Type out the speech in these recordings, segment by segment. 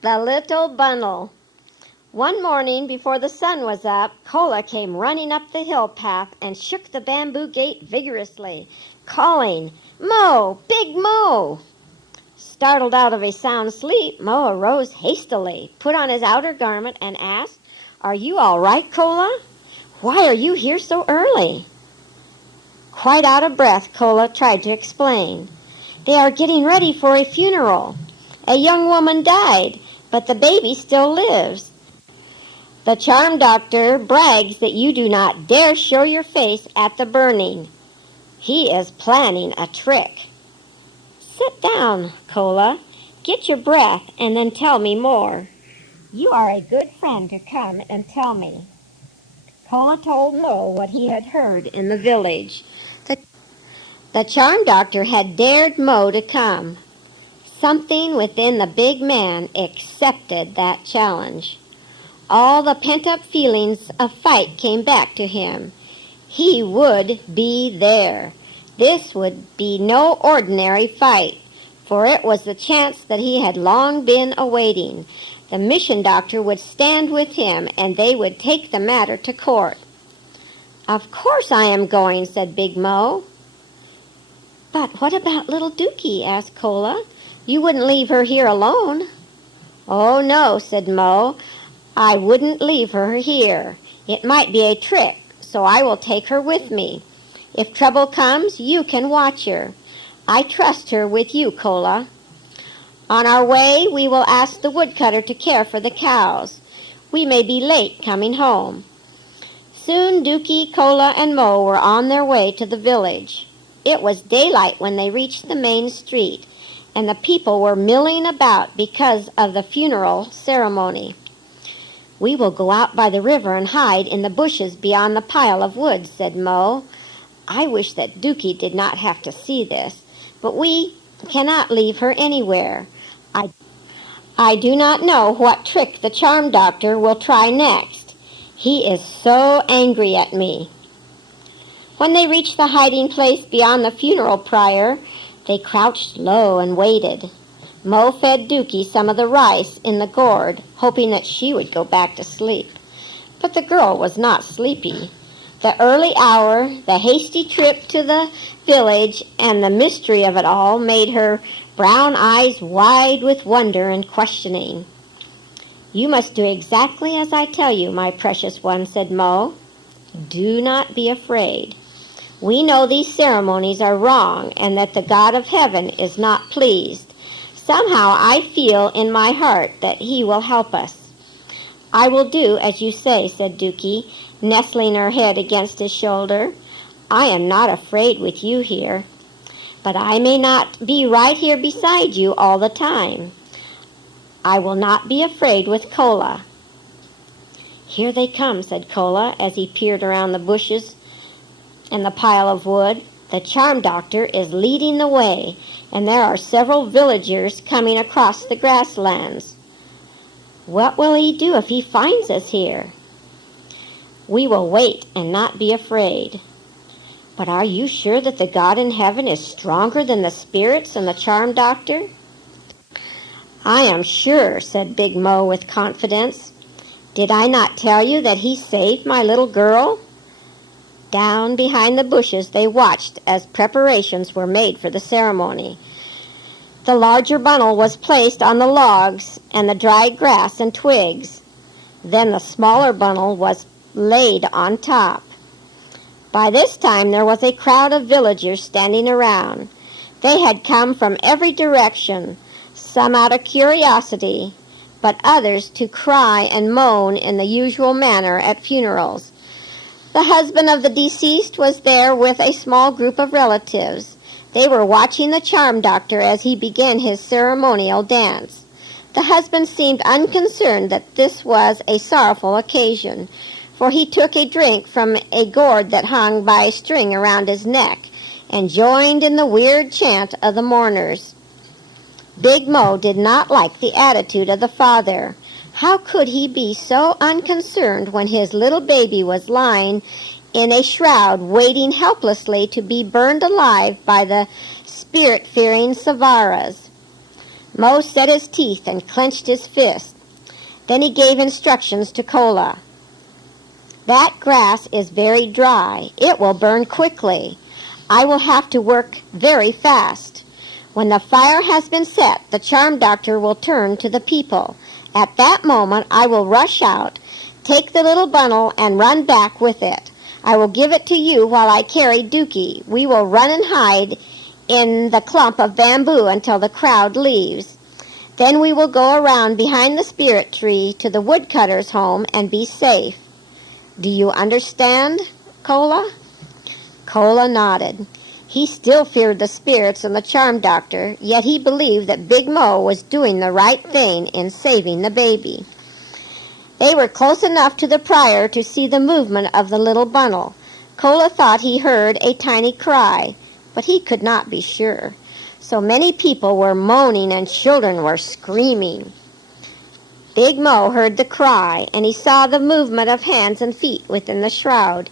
The Little Bundle. One morning before the sun was up, Kola came running up the hill path and shook the bamboo gate vigorously, calling, "Mo! Big Mo!" Startled out of a sound sleep, Mo arose hastily, put on his outer garment, and asked, "Are you all right, Kola? Why are you here so early?" Quite out of breath, Kola tried to explain. "They are getting ready for a funeral. A young woman died, but the baby still lives. The charm doctor brags that you do not dare show your face at the burning. He is planning a trick." "Sit down, Kola. Get your breath and then tell me more. You are a good friend to come and tell me." Kola told Mo what he had heard in the village. The charm doctor had dared Mo to come. Something within the big man accepted that challenge. All the pent-up feelings of fight came back to him. He would be there. This would be no ordinary fight, for it was the chance that he had long been awaiting. The mission doctor would stand with him, and they would take the matter to court. "Of course I am going," said Big Mo. "But what about little Dookie?" asked Kola. "You wouldn't leave her here alone." "Oh, no," said Mo. "I wouldn't leave her here. It might be a trick, so I will take her with me. If trouble comes, you can watch her. I trust her with you, Kola. On our way, we will ask the woodcutter to care for the cows. We may be late coming home." Soon Dookie, Kola, and Mo were on their way to the village. It was daylight when they reached the main street, and the people were milling about because of the funeral ceremony. "We will go out by the river and hide in the bushes beyond the pile of wood," said Mo. "I wish that Dookie did not have to see this, but we cannot leave her anywhere. I do not know what trick the charm doctor will try next. He is so angry at me." When they reached the hiding place beyond the funeral pyre, they crouched low and waited. Mo fed Dookie some of the rice in the gourd, hoping that she would go back to sleep. But the girl was not sleepy. The early hour, the hasty trip to the village, and the mystery of it all made her brown eyes wide with wonder and questioning. "You must do exactly as I tell you, my precious one," said Mo. "Do not be afraid. We know these ceremonies are wrong and that the God of heaven is not pleased. Somehow I feel in my heart that he will help us." "I will do as you say," said Dookie, nestling her head against his shoulder. "I am not afraid with you here, but I may not be right here beside you all the time. I will not be afraid with Kola." "Here they come," said Kola as he peered around the bushes and the pile of wood. "The charm doctor is leading the way, and there are several villagers coming across the grasslands. What will he do if he finds us here?" "We will wait and not be afraid." "But are you sure that the God in heaven is stronger than the spirits and the charm doctor?" "I am sure," said Big Mo with confidence. "Did I not tell you that he saved my little girl?" Down behind the bushes they watched as preparations were made for the ceremony. The larger bundle was placed on the logs and the dried grass and twigs. Then the smaller bundle was laid on top. By this time there was a crowd of villagers standing around. They had come from every direction, some out of curiosity, but others to cry and moan in the usual manner at funerals. The husband of the deceased was there with a small group of relatives. They were watching the charm doctor as he began his ceremonial dance. The husband seemed unconcerned that this was a sorrowful occasion, for he took a drink from a gourd that hung by a string around his neck and joined in the weird chant of the mourners. Big Mo did not like the attitude of the father. How could he be so unconcerned when his little baby was lying in a shroud waiting helplessly to be burned alive by the spirit-fearing Savaras? Mo set his teeth and clenched his fist. Then he gave instructions to Kola. That grass is very dry. It will burn quickly. I will have to work very fast. When the fire has been set, the charm doctor will turn to the people. At that moment, I will rush out, take the little bundle, and run back with it. I will give it to you while I carry Dookie. We will run and hide in the clump of bamboo until the crowd leaves. Then we will go around behind the spirit tree to the woodcutter's home and be safe. Do you understand, Kola? Kola nodded. He still feared the spirits and the charm doctor, yet he believed that Big Mo was doing the right thing in saving the baby. They were close enough to the prior to see the movement of the little bundle. Kola thought he heard a tiny cry, but he could not be sure. So many people were moaning and children were screaming. Big Mo heard the cry, and he saw the movement of hands and feet within the shroud.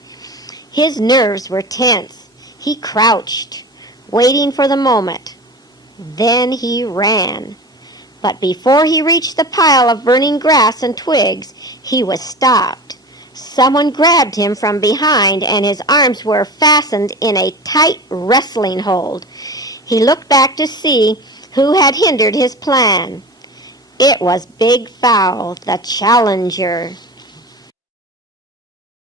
His nerves were tense. He crouched, waiting for the moment. Then he ran. But before he reached the pile of burning grass and twigs, he was stopped. Someone grabbed him from behind, and his arms were fastened in a tight wrestling hold. He looked back to see who had hindered his plan. It was Big Fowl, the challenger.